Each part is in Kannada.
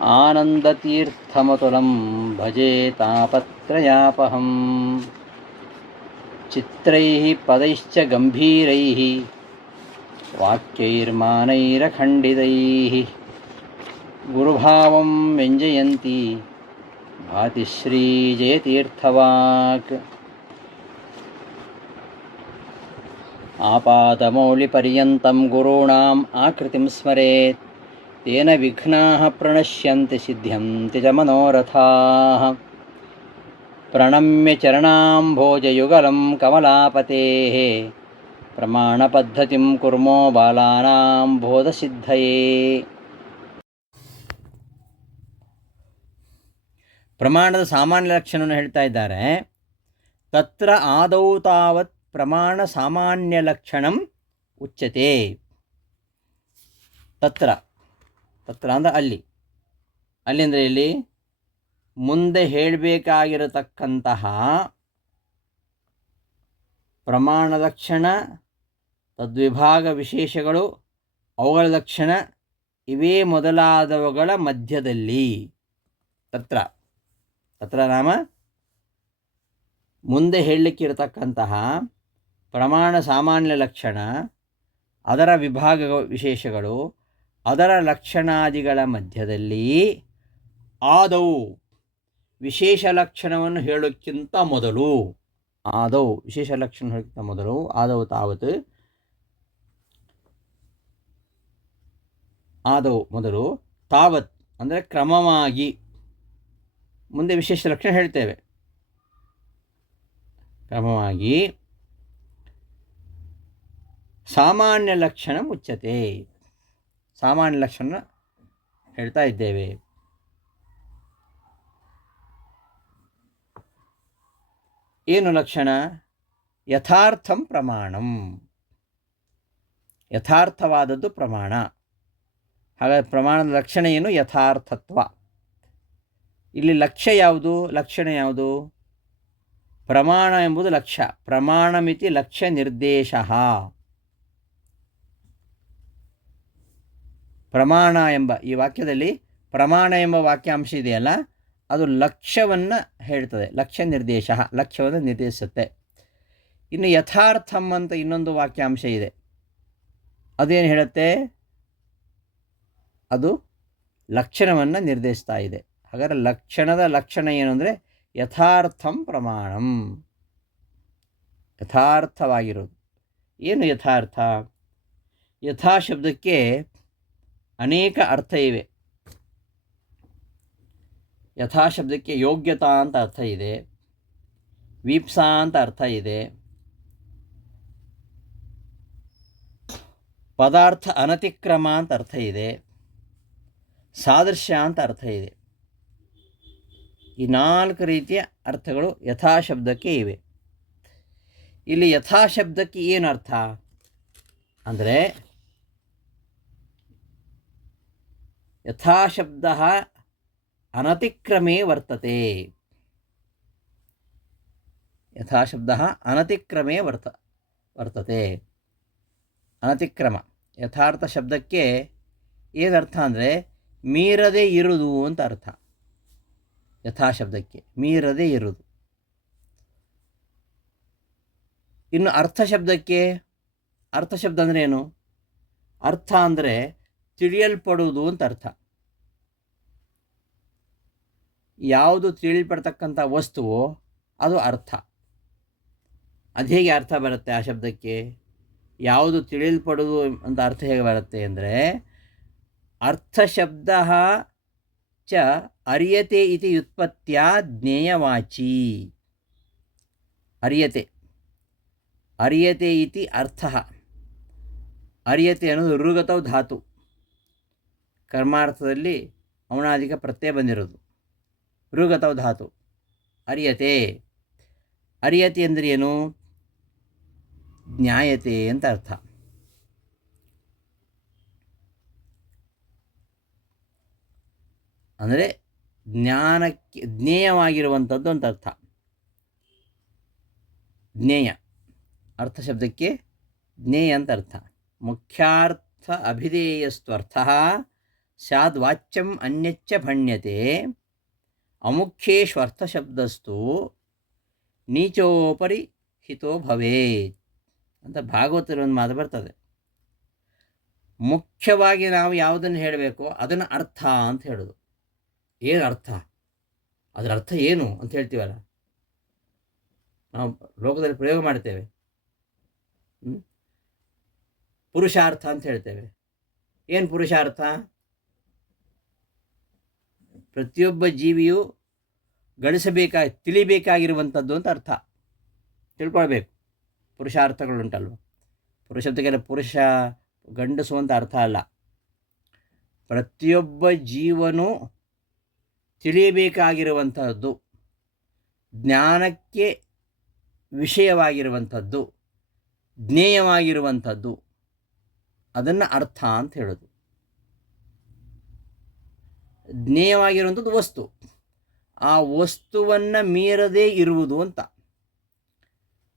ఆనందతీర్థమతులం భజే తాపత్రయాపహం. చిత్రై పదైశ్చ గంభీరై వాక్యైర్మానైరఖండితై. గురుభావం వ్యంజయంతి భాతిశ్రీజయతీర్థవాక్ ఆపాదమౌళిపర్యంతం గురూణాం ఆకృతిం స్మరేత్. ತೇನ ವಿಘ್ನಾ ಪ್ರಣಶ್ಯಂತೆ ಸಿದ್ಧ್ಯಂತೆ ಚ ಮನೋರಥಾ ಪ್ರಣಮ್ಯ ಚರಣಾಂಭೋಜಯುಗಲಂ ಕಮಲಾಪತೆ ಪ್ರಮಾಣಪದ್ಧತಿಂ ಕುರ್ಮೋ ಬಾಲಾನಾಂ ಬೋಧಸಿದ್ಧಯೇ ಪ್ರಮಾಣದ ಸಾಮಾನ್ಯ ಲಕ್ಷಣವನ್ನು ಹೇಳ್ತಾ ಇದ್ದಾರೆ. ತತ್ರ ಆದೌ ತಾವತ್ ಪ್ರಮಾಣ ಸಾಮಾನ್ಯ ಲಕ್ಷಣಂ ಉಚ್ಯತೆ. ತತ್ರ. ತತ್ರ ಅಂದರೆ ಅಲ್ಲಿ. ಅಲ್ಲಿ ಅಂದರೆ ಇಲ್ಲಿ ಮುಂದೆ ಹೇಳಬೇಕಾಗಿರತಕ್ಕಂತಹ ಪ್ರಮಾಣ ಲಕ್ಷಣ, ತದ್ವಿಭಾಗ ವಿಶೇಷಗಳು, ಅವುಗಳ ಲಕ್ಷಣ ಇವೇ ಮೊದಲಾದವುಗಳ ಮಧ್ಯದಲ್ಲಿ. ತತ್ರ. ತತ್ರ ನಾಮ ಮುಂದೆ ಹೇಳಲಿಕ್ಕಿರತಕ್ಕಂತಹ ಪ್ರಮಾಣ ಸಾಮಾನ್ಯ ಲಕ್ಷಣ, ಅದರ ವಿಭಾಗ ವಿಶೇಷಗಳು ಅದರ ಲಕ್ಷಣಾದಿಗಳ ಮಧ್ಯದಲ್ಲಿ ಆದವು. ವಿಶೇಷ ಲಕ್ಷಣವನ್ನು ಹೇಳೋಕ್ಕಿಂತ ಮೊದಲು, ಆದವು. ವಿಶೇಷ ಲಕ್ಷಣ ಹೇಳೋಕ್ಕಿಂತ ಮೊದಲು, ಆದವು ತಾವತ್ ಆದವು ಮೊದಲು, ತಾವತ್ ಅಂದರೆ ಕ್ರಮವಾಗಿ. ಮುಂದೆ ವಿಶೇಷ ಲಕ್ಷಣ ಹೇಳ್ತೇವೆ. ಕ್ರಮವಾಗಿ, ಸಾಮಾನ್ಯ ಲಕ್ಷಣ ಮುಚ್ಚತೆ. ಸಾಮಾನ್ಯ ಲಕ್ಷಣ ಹೇಳ್ತಾ ಇದ್ದೇವೆ. ಏನು ಲಕ್ಷಣ? ಯಥಾರ್ಥಂ ಪ್ರಮಾಣಂ. ಯಥಾರ್ಥವಾದದ್ದು ಪ್ರಮಾಣ. ಹಾಗಾದ ಪ್ರಮಾಣದ ಲಕ್ಷಣ ಏನು? ಯಥಾರ್ಥತ್ವ. ಇಲ್ಲಿ ಲಕ್ಷ್ಯ ಯಾವುದು? ಲಕ್ಷಣ ಯಾವುದು? ಪ್ರಮಾಣ ಎಂಬುದು ಲಕ್ಷ್ಯ ಪ್ರಮಾಣಮಿತಿ ಲಕ್ಷ್ಯ ನಿರ್ದೇಶ. ಪ್ರಮಾಣ ಎಂಬ ಈ ವಾಕ್ಯದಲ್ಲಿ ಪ್ರಮಾಣ ಎಂಬ ವಾಕ್ಯಾಂಶ ಇದೆಯಲ್ಲ, ಅದು ಲಕ್ಷ್ಯವನ್ನು ಹೇಳ್ತದೆ. ಲಕ್ಷ್ಯ ನಿರ್ದೇಶ ಲಕ್ಷ್ಯವನ್ನು ನಿರ್ದೇಶಿಸುತ್ತೆ. ಇನ್ನು ಯಥಾರ್ಥಂ ಅಂತ ಇನ್ನೊಂದು ವಾಕ್ಯಾಂಶ ಇದೆ. ಅದೇನು ಹೇಳುತ್ತೆ? ಅದು ಲಕ್ಷಣವನ್ನು ನಿರ್ದೇಶಿಸ್ತಾ ಇದೆ. ಹಾಗಾದರೆ ಲಕ್ಷಣದ ಲಕ್ಷಣ ಏನು ಅಂದರೆ ಯಥಾರ್ಥಂ ಪ್ರಮಾಣಂ. ಯಥಾರ್ಥವಾಗಿರೋದು. ಏನು ಯಥಾರ್ಥ? ಯಥಾ ಶಬ್ದಕ್ಕೆ ಅನೇಕ ಅರ್ಥ ಇವೆ. ಯಥಾಶಬ್ದಕ್ಕೆ ಯೋಗ್ಯತಾ ಅಂತ ಅರ್ಥ ಇದೆ. ವೀಪ್ಸಾ ಅಂತ ಅರ್ಥ ಇದೆ. ಪದಾರ್ಥ ಅನತಿಕ್ರಮ ಅಂತ ಅರ್ಥ ಇದೆ. ಸಾದೃಶ್ಯ ಅಂತ ಅರ್ಥ ಇದೆ. ಈ ನಾಲ್ಕು ರೀತಿಯ ಅರ್ಥಗಳು ಯಥಾಶಬ್ದಕ್ಕೆ ಇವೆ. ಇಲ್ಲಿ ಯಥಾಶಬ್ದಕ್ಕೆ ಏನು ಅರ್ಥ? ಅಂದರೆ ಯಥಾಶಬ್ದ ಅನತಿಕ್ರಮೇ ವರ್ತತೆ. ಯಥಾಶಬ್ದ ಅನತಿಕ್ರಮೇ ವರ್ತ, ವರ್ತತೆ. ಅನತಿಕ್ರಮ, ಯಥಾರ್ಥ ಶಬ್ದಕ್ಕೆ ಏನರ್ಥ ಅಂದರೆ ಮೀರದೇ ಇರುವುದು ಅಂತ ಅರ್ಥ. ಯಥಾಶಬ್ದಕ್ಕೆ ಮೀರದೇ ಇರುವುದು ಇನ್ನು ಅರ್ಥ ಶಬ್ದಕ್ಕೆ, ಅರ್ಥ ಶಬ್ದ ಅಂದರೆ ಏನು? ಅರ್ಥ ಅಂದರೆ ತಿಳಿಯಲ್ಪಡುವುದು ಅಂತ ಅರ್ಥ. ಯಾವುದು ತಿಳಿಪಡ್ತಕ್ಕಂಥ ವಸ್ತುವೋ ಅದು ಅರ್ಥ. ಅದು ಹೇಗೆ ಅರ್ಥ ಬರುತ್ತೆ ಆ ಶಬ್ದಕ್ಕೆ? ಯಾವುದು ತಿಳಿಯಲ್ಪಡುವುದು ಅಂತ ಅರ್ಥ ಹೇಗೆ ಬರುತ್ತೆ ಅಂದರೆ, ಅರ್ಥ ಶಬ್ದ ಚ ಅರಿಯತೆ ಇತಿ ವ್ಯುತ್ಪತ್ತಿಯ ಜ್ಞೇಯವಾಚಿ. ಅರಿಯತೆ. ಅರಿಯತೆ ಇತಿ ಅರ್ಥ. ಅರಿಯತೆ ಅನ್ನೋದು ಋಗತವು ಧಾತು. ಕರ್ಮಾರ್ಥದಲ್ಲಿ ಅವನಾಧಿಕ ಪ್ರತ್ಯಯ ಬಂದಿರೋದು. ಋಗತವ ಧಾತು. ಅರಿಯತೆ. ಅರಿಯತೆ ಅಂದರೆ ಏನು? ಜ್ಞಾಯತೆ ಅಂತ ಅರ್ಥ. ಅಂದರೆ ಜ್ಞಾನಕ್ಕೆ, ಜ್ಞೇಯವಾಗಿರುವಂಥದ್ದು ಅಂತ ಅರ್ಥ. ಜ್ಞೇಯ. ಅರ್ಥ ಶಬ್ದಕ್ಕೆ ಜ್ಞೇಯ ಅಂತ ಅರ್ಥ. ಮುಖ್ಯಾರ್ಥ ಅಭಿಧೇಯಸ್ತ್ವರ್ಥ ಸ್ಯಾದ್ವಾಚ್ಯಂ ಅನ್ಯಚ್ಚ ಭಣ್ಯತೆ. ಅಮುಖ್ಯೇಷು ಅರ್ಥಶಬ್ದಸ್ತು ನೀಚೋಪರಿ ಹಿತೋ ಭವೇತ್ ಅಂತ ಭಾಗವತರು ಒಂದು ಮಾತು ಬರ್ತದೆ. ಮುಖ್ಯವಾಗಿ ನಾವು ಯಾವುದನ್ನು ಹೇಳಬೇಕು? ಅದನ್ನು ಅರ್ಥ ಅಂತ ಹೇಳೋದು. ಏನು ಅರ್ಥ? ಅದರ ಅರ್ಥ ಏನು ಅಂತ ಹೇಳ್ತೀವಲ್ಲ? ನಾವು ಲೋಕದಲ್ಲಿ ಪ್ರಯೋಗ ಮಾಡ್ತೇವೆ? ಪುರುಷಾರ್ಥ ಅಂತ ಹೇಳ್ತೇವೆ. ಏನು ಪುರುಷಾರ್ಥ? ಪ್ರತಿಯೊಬ್ಬ ಜೀವಿಯು ಗಳಿಸಬೇಕಾ, ತಿಳಿಬೇಕಾಗಿರುವಂಥದ್ದು ಅಂತ ಅರ್ಥ. ತಿಳ್ಕೊಳ್ಬೇಕು. ಪುರುಷಾರ್ಥಗಳುಂಟಲ್ವ ಪುರುಷತ್ವಕ್ಕೆ ಪುರುಷ ಗಂಡಸು ಅಂತ ಅರ್ಥ ಅಲ್ಲ. ಪ್ರತಿಯೊಬ್ಬ ಜೀವನು ತಿಳಿಯಬೇಕಾಗಿರುವಂಥದ್ದು, ಜ್ಞಾನಕ್ಕೆ ವಿಷಯವಾಗಿರುವಂಥದ್ದು, ಜ್ಞೇಯವಾಗಿರುವಂಥದ್ದು, ಅದನ್ನು ಅರ್ಥ ಅಂತ ಹೇಳೋದು. ಜ್ಞೇಯವಾಗಿರುವಂಥದ್ದು ವಸ್ತು. ಆ ವಸ್ತುವನ್ನು ಮೀರದೇ ಇರುವುದು ಅಂತ.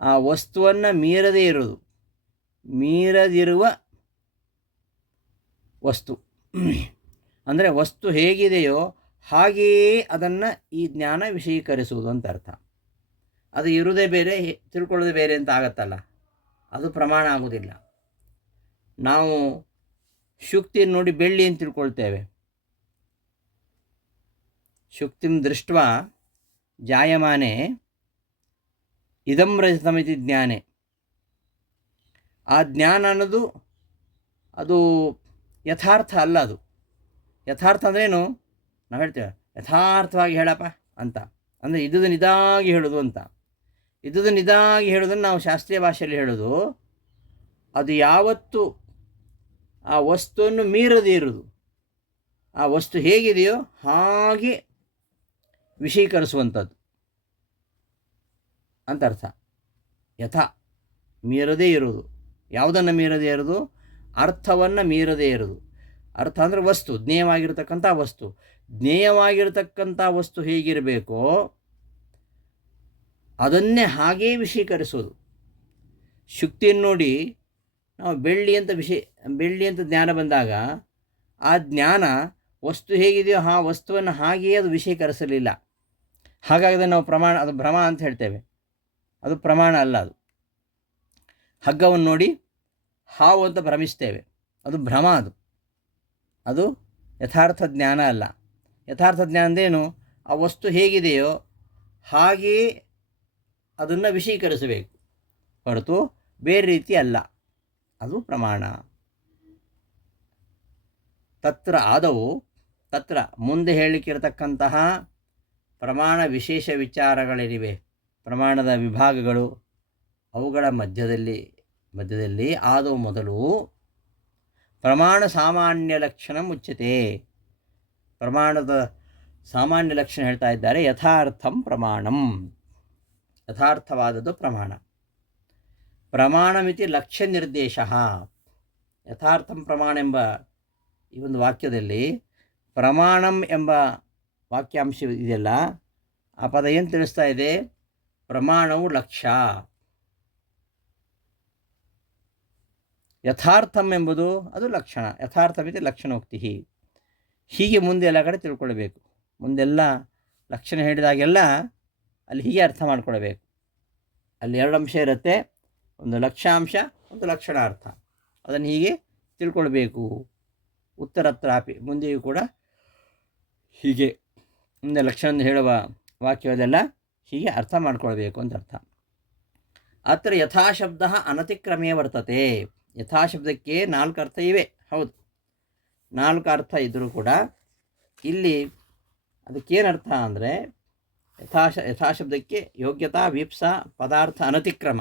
ಆ ವಸ್ತುವನ್ನು ಮೀರದೇ ಇರುವುದು. ಮೀರದಿರುವ ವಸ್ತು. ಅಂದರೆ ವಸ್ತು ಹೇಗಿದೆಯೋ ಹಾಗೆಯೇ ಅದನ್ನು ಈ ಜ್ಞಾನ ವಿಷಯೀಕರಿಸುವುದು ಅಂತ ಅರ್ಥ. ಅದು ಇರುವುದೇ ಬೇರೆ ತಿಳ್ಕೊಳ್ಳೋದೇ ಬೇರೆ ಅಂತ ಆಗತ್ತಲ್ಲ. ಅದು ಪ್ರಮಾಣ ಆಗೋದಿಲ್ಲ. ನಾವು ಶುಕ್ತಿ ನೋಡಿ ಬೆಳ್ಳಿ ಅಂತ ತಿಳ್ಕೊಳ್ತೇವೆ. ಶುಕ್ತಿಂ ದೃಷ್ಟ ಜಾಯಮಾನೆ ಇದಂ ರಜತಮಿತಿ ಜ್ಞಾನೆ. ಆ ಜ್ಞಾನ ಅನ್ನೋದು ಅದು ಯಥಾರ್ಥ ಅಲ್ಲ ಅದು. ಯಥಾರ್ಥ ಅಂದ್ರೇನು ನಾವು ಹೇಳ್ತೇವೆ, ಯಥಾರ್ಥವಾಗಿ ಹೇಳಪ್ಪ ಅಂತ. ಅಂದರೆ ಇದ್ದದ್ದು ನಿಧಾಗಿ ಹೇಳೋದು ಅಂತ. ಇದ್ದದ್ದು ನಿಧಾಗಿ ಹೇಳೋದನ್ನು ನಾವು ಶಾಸ್ತ್ರೀಯ ಭಾಷೆಯಲ್ಲಿ ಹೇಳೋದು, ಅದು ಯಾವತ್ತು ಆ ವಸ್ತುವನ್ನು ಮೀರದೇ ಇರೋದು ಆ ವಸ್ತು ಹೇಗಿದೆಯೋ ಹಾಗೆ ವಿಷೀಕರಿಸುವಂಥದ್ದು. ಅಂತ ಅರ್ಥ. ಯಥ, ಮೀರದೇ ಇರುವುದು. ಯಾವುದನ್ನು ಮೀರದೇ ಇರೋದು ಅರ್ಥವನ್ನು ಮೀರದೇ ಇರೋದು ಅರ್ಥ ಅಂದರೆ ವಸ್ತು, ಜ್ಞೇಯವಾಗಿರ್ತಕ್ಕಂಥ ವಸ್ತು. ಜ್ಞೇಯವಾಗಿರ್ತಕ್ಕಂಥ ವಸ್ತು ಹೇಗಿರಬೇಕೋ, ಅದನ್ನೇ ಹಾಗೇ ವಿಷೀಕರಿಸೋದು. ಶುಕ್ತಿಯನ್ನು ನೋಡಿ, ನಾವು ಬೆಳ್ಳಿ ಅಂತ ವಿಷಯ ಬೆಳ್ಳಿ ಅಂತ ಜ್ಞಾನ ಬಂದಾಗ, ಆ ಜ್ಞಾನ ವಸ್ತು ಹೇಗಿದೆಯೋ, ಆ ವಸ್ತುವನ್ನು ಹಾಗೆಯೇ ಅದು ವಿಷೀಕರಿಸಲಿಲ್ಲ. ಹಾಗಾಗಿ ನಾವು ಪ್ರಮಾಣ, ಅದು ಭ್ರಮ ಅಂತ ಹೇಳ್ತೇವೆ. ಅದು ಪ್ರಮಾಣ ಅಲ್ಲ ಅದು. ಹಗ್ಗವನ್ನು ನೋಡಿ ಹಾವು ಅಂತ ಭ್ರಮಿಸ್ತೇವೆ. ಅದು ಭ್ರಮ ಅದು. ಅದು ಯಥಾರ್ಥ ಜ್ಞಾನ ಅಲ್ಲ. ಯಥಾರ್ಥ ಜ್ಞಾನ ಆ ವಸ್ತು ಹೇಗಿದೆಯೋ ಹಾಗೆಯೇ ಅದನ್ನು ವಿಷೀಕರಿಸಬೇಕು ಹೊರತು ಬೇರೆ ರೀತಿ ಅಲ್ಲ. ಅದು ಪ್ರಮಾಣ. ತತ್ರ ಆದವು, ತತ್ರ ಮುಂದೆ ಹೇಳಲಿಕ್ಕಿರತಕ್ಕಂತಹ ಪ್ರಮಾಣ ವಿಶೇಷ ವಿಚಾರಗಳೇನಿವೆ ಪ್ರಮಾಣದ ವಿಭಾಗಗಳು ಅವುಗಳ ಮಧ್ಯದಲ್ಲಿ ಮಧ್ಯದಲ್ಲಿ ಆದವು ಮೊದಲು ಪ್ರಮಾಣ ಸಾಮಾನ್ಯ ಲಕ್ಷಣ ಮುಚ್ಚತೆ ಪ್ರಮಾಣದ ಸಾಮಾನ್ಯ ಲಕ್ಷಣ ಹೇಳ್ತಾ ಇದ್ದಾರೆ. ಯಥಾರ್ಥಂ ಪ್ರಮಾಣಂ. ಯಥಾರ್ಥವಾದದ್ದು ಪ್ರಮಾಣ. ಪ್ರಮಾಣಮಿತಿ ಲಕ್ಷ್ಯ ನಿರ್ದೇಶ ಯಥಾರ್ಥಂ ಪ್ರಮಾಣ ಎಂಬ ಈ ಒಂದು ವಾಕ್ಯದಲ್ಲಿ ಪ್ರಮಾಣಂ ಎಂಬ ವಾಕ್ಯಾಂಶ ಇದೆಯಲ್ಲ ಆ ಪದ ಏನು ತಿಳಿಸ್ತಾ ಇದೆ? ಪ್ರಮಾಣವು ಲಕ್ಷ್ಯ ಯಥಾರ್ಥಂ ಎಂಬುದು ಅದು ಲಕ್ಷಣ. ಯಥಾರ್ಥವಿದೆ ಲಕ್ಷಣೋಕ್ತಿ ಹೀಗೆ ಮುಂದೆ ಎಲ್ಲ ಕಡೆ ತಿಳ್ಕೊಳ್ಬೇಕು. ಮುಂದೆಲ್ಲ ಲಕ್ಷಣ ಹೇಳಿದಾಗೆಲ್ಲ ಅಲ್ಲಿ ಹೀಗೆ ಅರ್ಥ ಮಾಡ್ಕೊಳ್ಬೇಕು. ಅಲ್ಲಿ ಎರಡು ಅಂಶ ಇರುತ್ತೆ. ಒಂದು ಲಕ್ಷಾಂಶ, ಒಂದು ಲಕ್ಷಣ ಅರ್ಥ ಅದನ್ನು ಹೀಗೆ ತಿಳ್ಕೊಳ್ಬೇಕು. ಉತ್ತರತ್ರಾಪಿ ಮುಂದೆಯೂ ಕೂಡ ಹೀಗೆ. ಲಕ್ಷಣ ಹೇಳುವ ವಾಕ್ಯದೆಲ್ಲ ಹೀಗೆ ಅರ್ಥ ಮಾಡ್ಕೊಳ್ಬೇಕು ಅಂತ ಅರ್ಥ. ಅತ್ರ ಯಥಾಶಬ್ದ ಅನತಿಕ್ರಮೇ ವರ್ತತೆ. ಯಥಾಶಬ್ದಕ್ಕೆ ನಾಲ್ಕು ಅರ್ಥ ಇವೆ. ಹೌದು. ನಾಲ್ಕು ಅರ್ಥ ಇದ್ದರೂ ಕೂಡ ಇಲ್ಲಿ ಅದಕ್ಕೇನರ್ಥ ಅಂದರೆ ಯಥಾಶ, ಯಥಾಶಬ್ದಕ್ಕೆ ಯೋಗ್ಯತಾ, ವೀಪ್ಸ, ಪದಾರ್ಥ ಅನತಿಕ್ರಮ.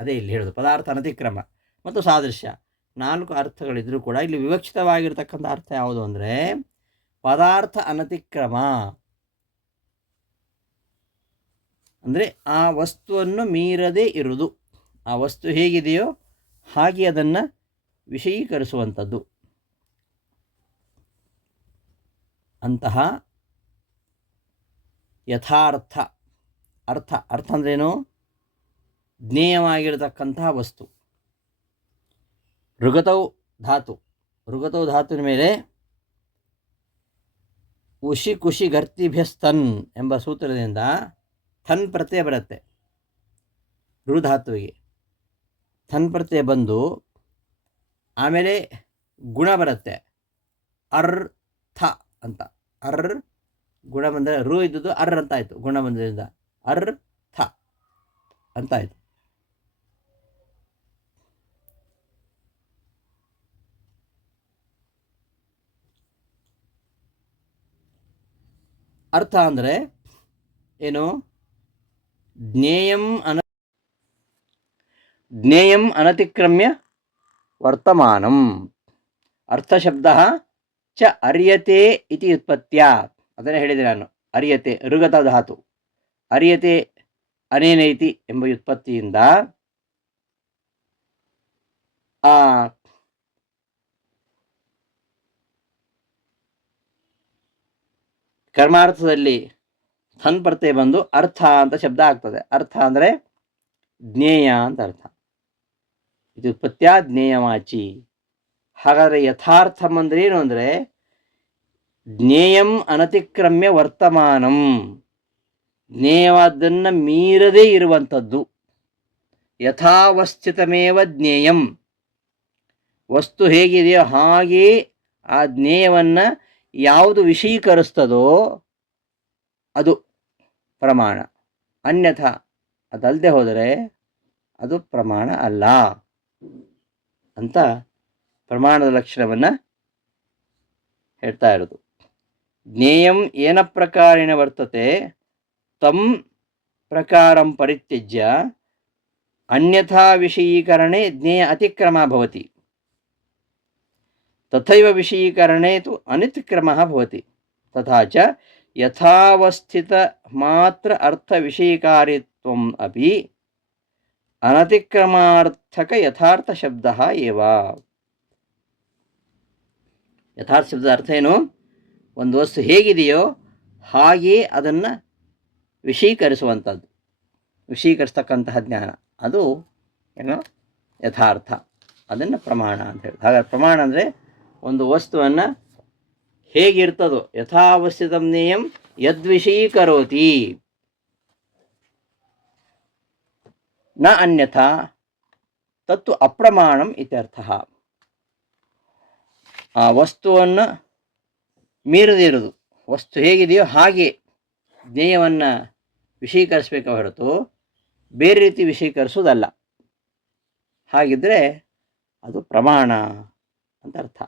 ಅದೇ ಇಲ್ಲಿ ಹೇಳೋದು. ಪದಾರ್ಥ ಅನತಿಕ್ರಮ ಮತ್ತು ಸಾದೃಶ್ಯ. ನಾಲ್ಕು ಅರ್ಥಗಳಿದ್ದರೂ ಕೂಡ ಇಲ್ಲಿ ವಿವಕ್ಷಿತವಾಗಿರ್ತಕ್ಕಂಥ ಅರ್ಥ ಯಾವುದು ಅಂದರೆ ಪದಾರ್ಥ ಅನತಿಕ್ರಮ. ಅಂದರೆ ಆ ವಸ್ತುವನ್ನು ಮೀರದೇ ಇರುವುದು. ಆ ವಸ್ತು ಹೇಗಿದೆಯೋ ಹಾಗೆ ಅದನ್ನು ವಿಷಯೀಕರಿಸುವಂಥದ್ದು. ಅಂತಹ ಯಥಾರ್ಥ, ಅರ್ಥ ಅರ್ಥ ಅಂದ್ರೇನು? ಜ್ಞೇಯವಾಗಿರತಕ್ಕಂತಹ ವಸ್ತು. ಋಗತೌ ಧಾತು. ಋಗತವು ಧಾತುವಿನ ಮೇಲೆ ಉಷಿ ಖುಷಿ ಗರ್ತಿಭ್ಯಸ್ತನ್ ಎಂಬ ಸೂತ್ರದಿಂದ ಥನ್ ಪ್ರತ್ಯಯ ಬರುತ್ತೆ. ಋಧಾತುವಿಗೆ ಥನ್ ಪ್ರತ್ಯಯ ಬಂದು ಆಮೇಲೆ ಗುಣ ಬರುತ್ತೆ. ಅರ್, ಥ ಅಂತ. ಅರ್, ಗುಣ ಬಂದರೆ ರು ಇದ್ದದ್ದು ಅರ್ ಅಂತ ಆಯಿತು ಗುಣ ಬಂದ್ರಿಂದ ಅರ್, ಥ ಅಂತ ಆಯಿತು ಅರ್ಥ ಅಂದರೆ ಏನು? ಜ್ಞೇಯಂ ಅನ ಜ್ಞೇಯಂ ಅನತಿಕ್ರಮ್ಯ ವರ್ತಮಾನಂ. ಅರ್ಥಶಬ್ದ ಚ ಅರ್ಯತೆ ಇತಿ ಉತ್ಪತ್ತ್ಯ. ಅದನ್ನೇ ಹೇಳಿದೆ ನಾನು. ಅರಿಯತೆ, ಋಗತ ಧಾತು. ಅರಿಯತೆ ಅನೇನೈತಿ ಎಂಬ ವ್ಯುತ್ಪತ್ತಿಯಿಂದ ಆ ಕರ್ಮಾರ್ಥದಲ್ಲಿ ಥನ್ ಪ್ರತ್ಯಯ ಬಂದು ಅರ್ಥ ಅಂತ ಶಬ್ದ ಆಗ್ತದೆ. ಅರ್ಥ ಅಂದರೆ ಜ್ಞೇಯ ಅಂತ ಅರ್ಥ. ಇದು ಉತ್ಪತ್ತ್ಯ ಜ್ಞೇಯವಾಚಿ ಹಾಗಾದರೆ ಯಥಾರ್ಥಂ ಅಂದರೆ ಏನು ಅಂದರೆ ಜ್ಞೇಯಂ ಅನತಿಕ್ರಮ್ಯ ವರ್ತಮಾನಂ. ಜ್ಞೇಯವಾದ್ದನ್ನು ಮೀರದೇ ಇರುವಂಥದ್ದು. ಯಥಾವಸ್ಥಿತಮೇವ ಜ್ಞೇಯಂ. ವಸ್ತು ಹೇಗಿದೆಯೋ ಹಾಗೇ ಆ ಜ್ಞೇಯವನ್ನು ಯಾವುದು ವಿಷೀಕರಿಸ್ತದೋ ಅದು ಪ್ರಮಾಣ. ಅನ್ಯಥ ಅದಲ್ಲದೆ ಹೋದರೆ ಅದು ಪ್ರಮಾಣ ಅಲ್ಲ. ಅಂತ ಪ್ರಮಾಣದ ಲಕ್ಷಣವನ್ನು ಹೇಳ್ತಾ ಇರೋದು. ಜ್ಞೇಯಂ ಏನ ಪ್ರಕಾರೇಣ ವರ್ತತೆ? ತಂ ಪ್ರಕಾರಂ ಪರಿತ್ಯಜ್ಯ. ಅನ್ಯಥಾ ವಿಷಯೀಕರಣೆ ಜ್ಞೇಯ ಅತಿಕ್ರಮ ಭವತಿ. ತಥೈವ ವಿಷಯೀಕರಣೆ ತು ಅನಿತಿಕ್ರಮಃ ಭವತಿ ತಥಾ ಚ ಯಥಾವಸ್ಥಿತ ಮಾತ್ರ ಅರ್ಥವಿಷಯೀಕಾರಿತ್ವಂ ಅಪಿ ಅನತಿಕ್ರಮಾರ್ಥಕ ಯಥಾರ್ಥ ಶಬ್ದ ಏವ ಯಥಾರ್ಥ ಶಬ್ದ ಅರ್ಥ ಏನು? ಒಂದು ವಸ್ತು ಹೇಗಿದೆಯೋ ಹಾಗೆಯೇ ಅದನ್ನು ವಿಷೀಕರಿಸುವಂಥದ್ದು ವಿಷೀಕರಿಸ್ತಕ್ಕಂತಹ ಜ್ಞಾನ. ಅದು ಏನು? ಯಥಾರ್ಥ. ಅದನ್ನು ಪ್ರಮಾಣ ಅಂತ ಹೇಳಿ ಹಾಗಾದ್ರೆ ಪ್ರಮಾಣ ಅಂದರೆ ಒಂದು ವಸ್ತುವನ್ನು ಹೇಗಿರ್ತದೋ ಯಥಾವಸ್ಥಿತಂ ನೇಯಂ ಯದ್ವಿಷೀಕರೋತಿ. ನ ಅನ್ಯಥಾ ತತ್ತು ಅಪ್ರಮಾಣಂ ಇತ್ಯರ್ಥ. ಆ ವಸ್ತುವನ್ನು ಮೀರದಿರುವುದು ವಸ್ತು ಹೇಗಿದೆಯೋ ಹಾಗೆ ಜ್ಞೇಯವನ್ನು ವಿಷೀಕರಿಸಬೇಕು ಹೊರತು ಬೇರೆ ರೀತಿ ವಿಷೀಕರಿಸೋದಲ್ಲ ಹಾಗಿದ್ದರೆ ಅದು ಪ್ರಮಾಣ ಅಂತ ಅರ್ಥ.